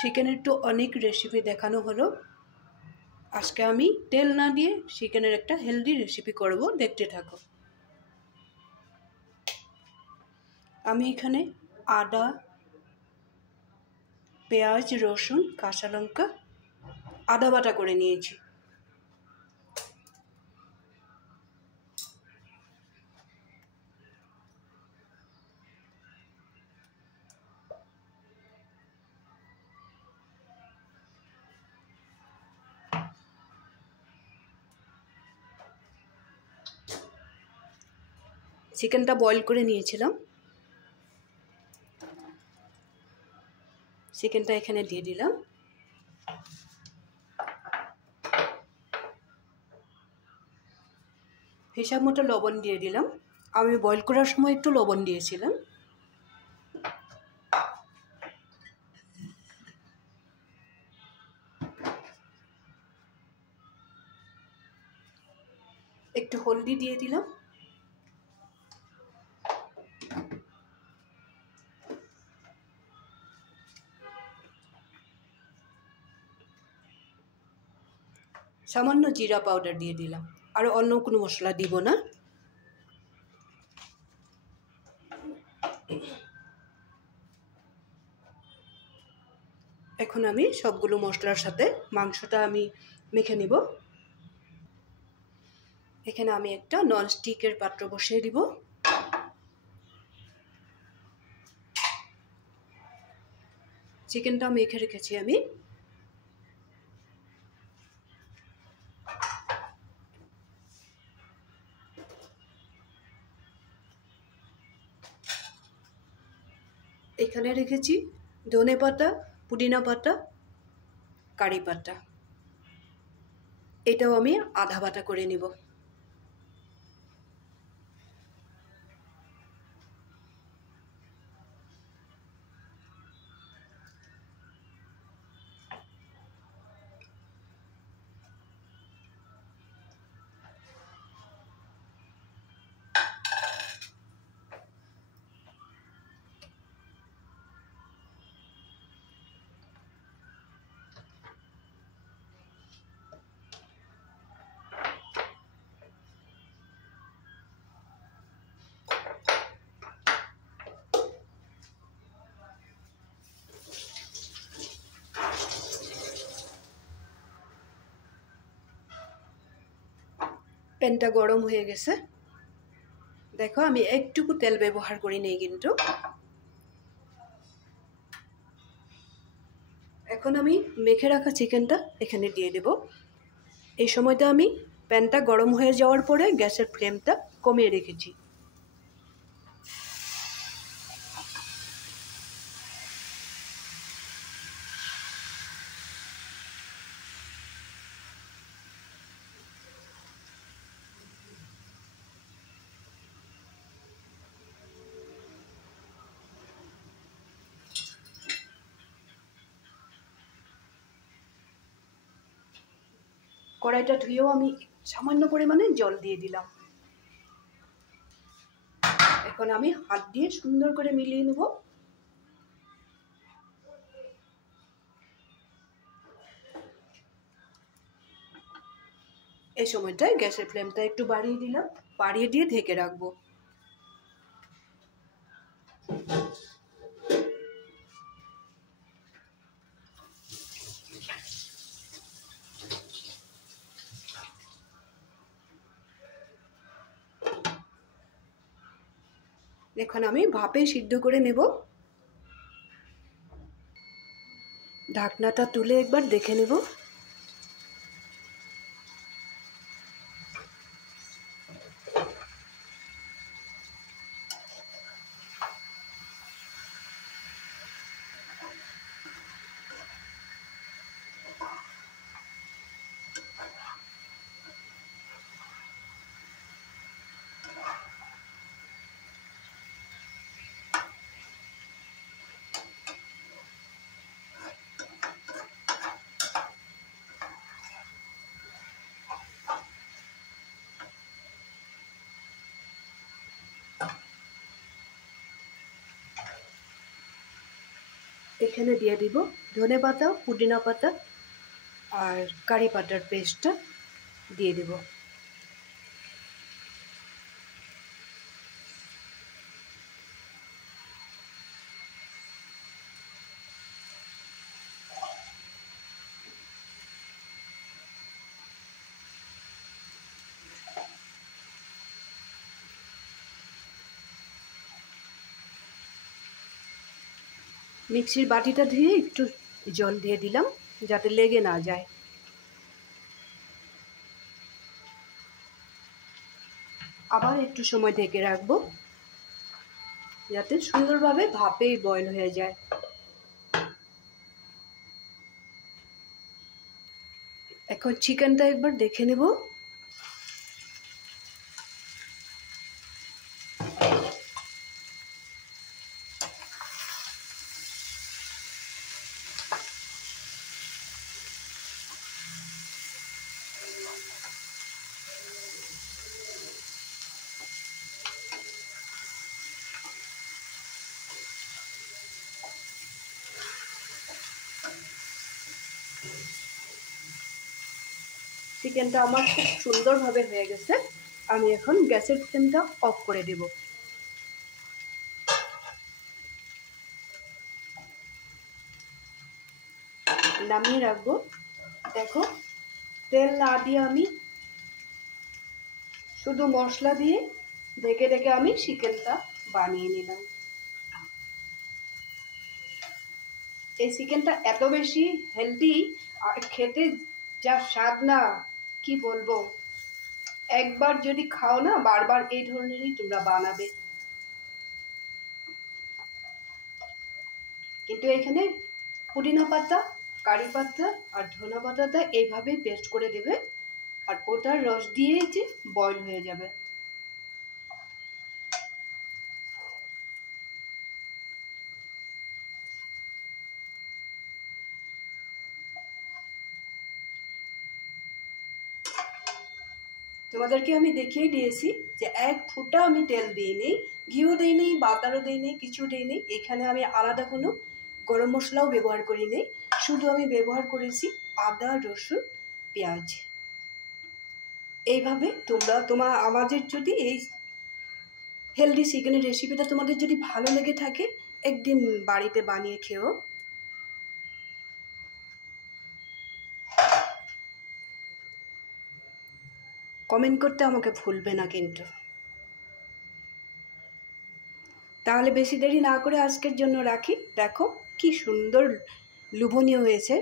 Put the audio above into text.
চিকেনের তো অনেক রেসিপি দেখানো হলো। আজকে আমি তেল না দিয়ে চিকেনের একটা হেলদি রেসিপি করব, দেখতে থাকো। আমি এখানে আদা, পেঁয়াজ, রসুন, কাঁচা লঙ্কা আদা বাটা করে নিয়েছি। চিকেনটা বয়েল করে নিয়েছিলাম, চিকেনটা এখানে দিয়ে দিলাম। হিসাব মতো লবণ দিয়ে দিলাম। আমি বয়েল করার সময় একটু লবণ দিয়েছিলাম। একটু হলদি দিয়ে দিলাম। সামান্য জিরা পাউডার দিয়ে দিলাম, আর অন্য কোনো মশলা দিব না। এখন আমি সবগুলো মশলার সাথে মাংসটা আমি মেখে নিব। এখানে আমি একটা ননস্টিকের পাত্র বসিয়ে দিব। চিকেনটা মেখে রেখেছি আমি। এখানে রেখেছি ধনে পাতা, পুদিনা পাতা, কারি পাতা। এটাও আমি আধা বাটা করে নিব। প্যানটা গরম হয়ে গেছে। দেখো, আমি একটুকু তেল ব্যবহার করি নেই কিন্তু। এখন আমি মেখে রাখা চিকেনটা এখানে দিয়ে দেব। এই সময়টা আমি প্যানটা গরম হয়ে যাওয়ার পরে গ্যাসের ফ্লেমটা কমিয়ে রেখেছি। কড়াইটা ধুয়েও আমি সামান্য পরিমাণে জল দিয়ে দিলাম। এখন আমি হাত দিয়ে সুন্দর করে মিলিয়ে নেব। এই সময়টায় গ্যাসের ফ্লেমটা একটু বাড়িয়ে দিলাম, বাড়িয়ে দিয়ে ঢেকে রাখবো। এখন আমি ভাপে সিদ্ধ করে নেব। ঢাকনাটা তুলে একবার দেখে নেব। এখানে দিয়ে দিব ধনে পাতা, পুদিনা পাতা আর কারি পাতার পেস্টটা দিয়ে দেব। মিক্সির বাটিটা ধুয়ে একটু জল দিয়ে দিলাম যাতে লেগে না যায়। আবার একটু সময় ঢেকে রাখবো যাতে সুন্দরভাবে ভাপেই বয়েল হয়ে যায়। এখন চিকেনটা একবার দেখে নেব। চিকেনটা আমার খুব সুন্দরভাবে হয়ে গেছে। আমি এখন গ্যাসের ফ্লেমটা অফ করে দেব। নামিয়ে রাখবো। দেখো, তেল না দিয়ে আমি শুধু মশলা দিয়ে ঢেকে ঢেকে আমি চিকেনটা বানিয়ে নিলাম। এই চিকেনটা এত বেশি হেলদি আর খেতে যা স্বাদ না, কি বলবো। একবার যদি খাও না, বারবার এই ধরনেরই তোমরা বানাবে। কিন্তু এখানে পুদিনা পাতা, কারি পাতা আর ধনা পাতাটা এইভাবে পেস্ট করে দেবে, আর ওটার রস দিয়েই যে বয়েল হয়ে যাবে। তোমাদেরকে আমি দেখিয়ে দিয়েছি যে এক ফুটা আমি তেল দিইনি, ঘিও দিইনি, বাটারও দিইনি, কিছু দিইনি। এখানে আমি আলাদা কোনো গরম মশলাও ব্যবহার করিনি, শুধু আমি ব্যবহার করেছি আদা, রসুন, পেঁয়াজ। এইভাবে আমাদের যদি এই হেলদি চিকেনের রেসিপিটা তোমাদের যদি ভালো লেগে থাকে, একদিন বাড়িতে বানিয়ে খেও। কমেন্ট করতে আমাকে ভুলবে না কিন্তু। তাহলে বেশি দেরি না করে আজকের জন্য রাখি। দেখো কি সুন্দর লোভনীয় হয়েছে।